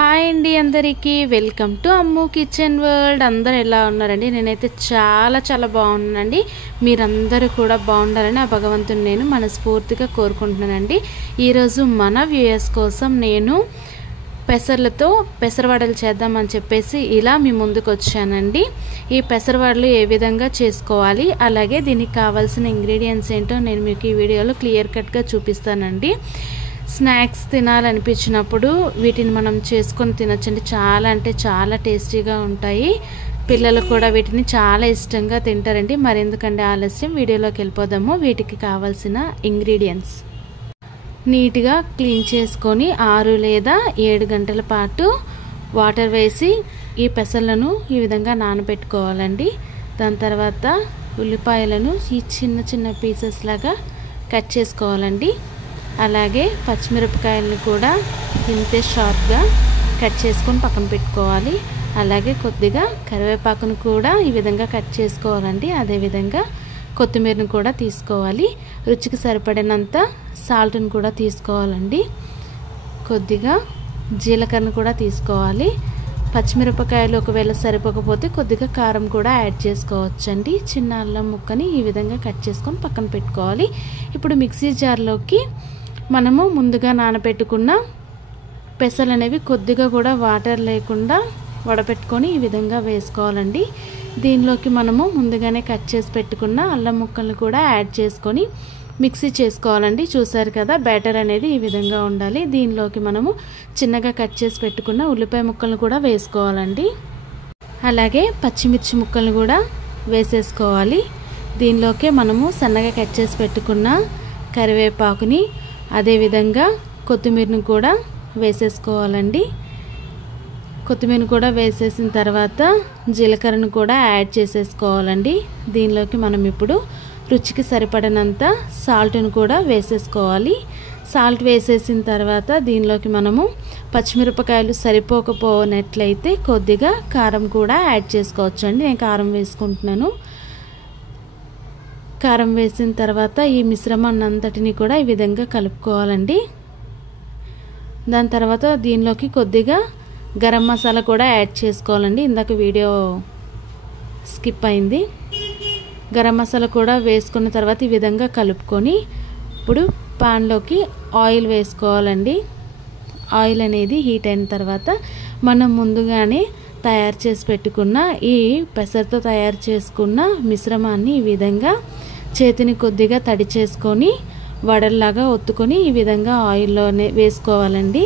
Hi అండి అందరికీ welcome to Ammu kitchen world. అందరూ ఎలా ఉన్నారండి? నేనైతే చాలా బాగున్నానండి. మీరందరూ కూడా బాగుండాలని ఆ భగవంతుని నేను మనస్ఫూర్తిగా కోరుకుంటున్నానండి. ఈరోజు మన వ్యూయర్స్ కోసం నేను పెసర్లతో పెసరవడలు చేద్దామని చెప్పేసి ఇలా మీ ముందుకు వచ్చానండి. ఈ పెసరవడలు ఏ విధంగా చేసుకోవాలి, అలాగే దీనికి కావాల్సిన ఇంగ్రీడియంట్స్ ఏంటో నేను మీకు ఈ వీడియోలో క్లియర్ కట్గా చూపిస్తానండి. స్నాక్స్ తినాలనిపించినప్పుడు వీటిని మనం చేసుకొని తినొచ్చండి. చాలా అంటే చాలా టేస్టీగా ఉంటాయి. పిల్లలు కూడా వీటిని చాలా ఇష్టంగా తింటారండి. మరెందుకంటే ఆలస్యం, వీడియోలోకి వెళ్ళిపోదాము. వీటికి కావాల్సిన ఇంగ్రీడియంట్స్ నీట్గా క్లీన్ చేసుకొని 6 లేదా 7 గంటల పాటు వాటర్ వేసి ఈ పెసర్లను ఈ విధంగా నానబెట్టుకోవాలండి. దాని తర్వాత ఉల్లిపాయలను ఈ చిన్న పీసెస్ లాగా కట్ చేసుకోవాలండి. అలాగే పచ్చిమిరపకాయలను కూడా ఇంతే షార్ప్గా కట్ చేసుకొని పక్కన పెట్టుకోవాలి. అలాగే కొద్దిగా కరివేపాకును కూడా ఈ విధంగా కట్ చేసుకోవాలండి. అదేవిధంగా కొత్తిమీరను కూడా తీసుకోవాలి. రుచికి సరిపడినంత సాల్ట్ను కూడా తీసుకోవాలండి. కొద్దిగా జీలకర్రను కూడా తీసుకోవాలి. పచ్చిమిరపకాయలు ఒకవేళ సరిపోకపోతే కొద్దిగా కారం కూడా యాడ్ చేసుకోవచ్చండి. చిన్న అల్లం ముక్కని ఈ విధంగా కట్ చేసుకొని పక్కన పెట్టుకోవాలి. ఇప్పుడు మిక్సీ జార్లోకి మనము ముందుగా నానబెట్టుకున్న పెసలు అనేవి కొద్దిగా కూడా వాటర్ లేకుండా వడపెట్టుకొని ఈ విధంగా వేసుకోవాలండి. దీనిలోకి మనము ముందుగానే కట్ చేసి పెట్టుకున్న అల్లం ముక్కలను కూడా యాడ్ చేసుకొని మిక్సీ చేసుకోవాలండి. చూసారు కదా, బ్యాటర్ అనేది ఈ విధంగా ఉండాలి. దీనిలోకి మనము చిన్నగా కట్ చేసి పెట్టుకున్న ఉల్లిపాయ ముక్కలను కూడా వేసుకోవాలండి. అలాగే పచ్చిమిర్చి ముక్కలను కూడా వేసేసుకోవాలి. దీనిలోకి మనము సన్నగా కట్ చేసి పెట్టుకున్న కరివేపాకుని అదేవిధంగా కొత్తిమీరను కూడా వేసేసుకోవాలండి. కొత్తిమీరను కూడా వేసేసిన తర్వాత జీలకర్రను కూడా యాడ్ చేసేసుకోవాలండి. దీనిలోకి మనం ఇప్పుడు రుచికి సరిపడినంత సాల్ట్ను కూడా వేసేసుకోవాలి. సాల్ట్ వేసేసిన తర్వాత దీనిలోకి మనము పచ్చిమిరపకాయలు సరిపోకపోనట్లయితే కొద్దిగా కారం కూడా యాడ్ చేసుకోవచ్చు అండి. నేను కారం వేసుకుంటున్నాను. కారం వేసిన తర్వాత ఈ మిశ్రమాన్ని అంతటిని కూడా ఈ విధంగా కలుపుకోవాలండి. దాని తర్వాత దీనిలోకి కొద్దిగా గరం మసాలా కూడా యాడ్ చేసుకోవాలండి. ఇందాక వీడియో స్కిప్ అయింది. గరం మసాలా కూడా వేసుకున్న తర్వాత ఈ విధంగా కలుపుకొని ఇప్పుడు పాన్లోకి ఆయిల్ వేసుకోవాలండి. ఆయిల్ అనేది హీట్ అయిన తర్వాత మనం ముందుగానే తయారు చేసి పెట్టుకున్న ఈ పెసరతో తయారు చేసుకున్న మిశ్రమాన్ని ఈ విధంగా చేతిని కొద్దిగా తడి చేసుకొని వడల్లాగా ఒత్తుకొని ఈ విధంగా ఆయిల్లోనే వేసుకోవాలండి.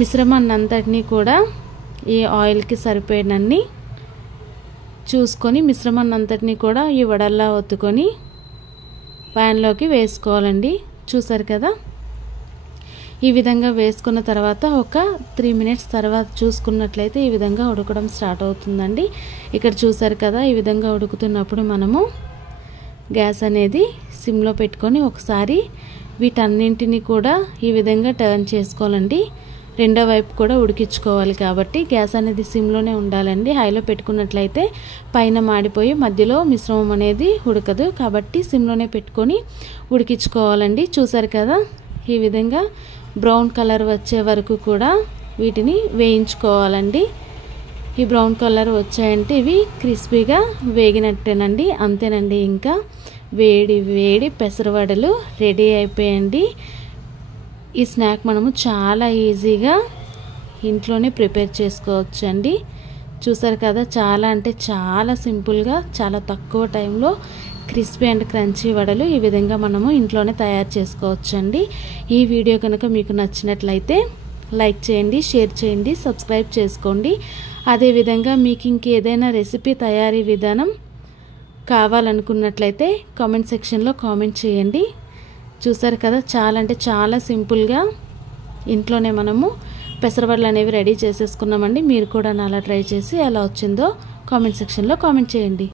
మిశ్రమాన్ని అంతటినీ కూడా ఈ ఆయిల్కి సరిపోయినన్ని చూసుకొని మిశ్రమాన్ని అంతటినీ కూడా ఈ వడల్లా ఒత్తుకొని ప్యాన్లోకి వేసుకోవాలండి. చూసారు కదా, ఈ విధంగా వేసుకున్న తర్వాత ఒక 3 మినిట్స్ తర్వాత చూసుకున్నట్లయితే ఈ విధంగా ఉడకడం స్టార్ట్ అవుతుందండి. ఇక్కడ చూసారు కదా, ఈ విధంగా ఉడుకుతున్నప్పుడు మనము గ్యాస్ అనేది సిమ్లో పెట్టుకొని ఒకసారి వీటన్నింటినీ కూడా ఈ విధంగా టర్న్ చేసుకోవాలండి. రెండో వైపు కూడా ఉడికించుకోవాలి కాబట్టి గ్యాస్ అనేది సిమ్లోనే ఉండాలండి. హైలో పెట్టుకున్నట్లయితే పైన మాడిపోయి మధ్యలో మిశ్రమం అనేది ఉడకదు. కాబట్టి సిమ్లోనే పెట్టుకొని ఉడికించుకోవాలండి. చూసారు కదా, ఈ విధంగా బ్రౌన్ కలర్ వచ్చే వరకు కూడా వీటిని వేయించుకోవాలండి. ఈ బ్రౌన్ కలర్ వచ్చాయంటే ఇవి క్రిస్పీగా వేగినట్టేనండి. అంతేనండి, ఇంకా వేడి పెసరవడలు రెడీ అయిపోయండి. ఈ స్నాక్ మనము చాలా ఈజీగా ఇంట్లోనే ప్రిపేర్ చేసుకోవచ్చు అండి. చూసారు కదా, చాలా అంటే చాలా సింపుల్గా చాలా తక్కువ టైంలో క్రిస్పీ అండ్ క్రంచీ వడలు ఈ విధంగా మనము ఇంట్లోనే తయారు చేసుకోవచ్చు అండి. ఈ వీడియో కనుక మీకు నచ్చినట్లయితే లైక్ చేయండి, షేర్ చేయండి, సబ్స్క్రైబ్ చేసుకోండి. అదేవిధంగా మీకు ఇంకేదైనా రెసిపీ తయారీ విధానం కావాలనుకున్నట్లయితే కామెంట్ సెక్షన్లో కామెంట్ చేయండి. చూసారు కదా, చాలా అంటే చాలా సింపుల్గా ఇంట్లోనే మనము పెసరవడలు అనేవి రెడీ చేసేసుకున్నామండి. మీరు కూడా అలా ట్రై చేసి ఎలా వచ్చిందో కామెంట్ సెక్షన్లో కామెంట్ చేయండి.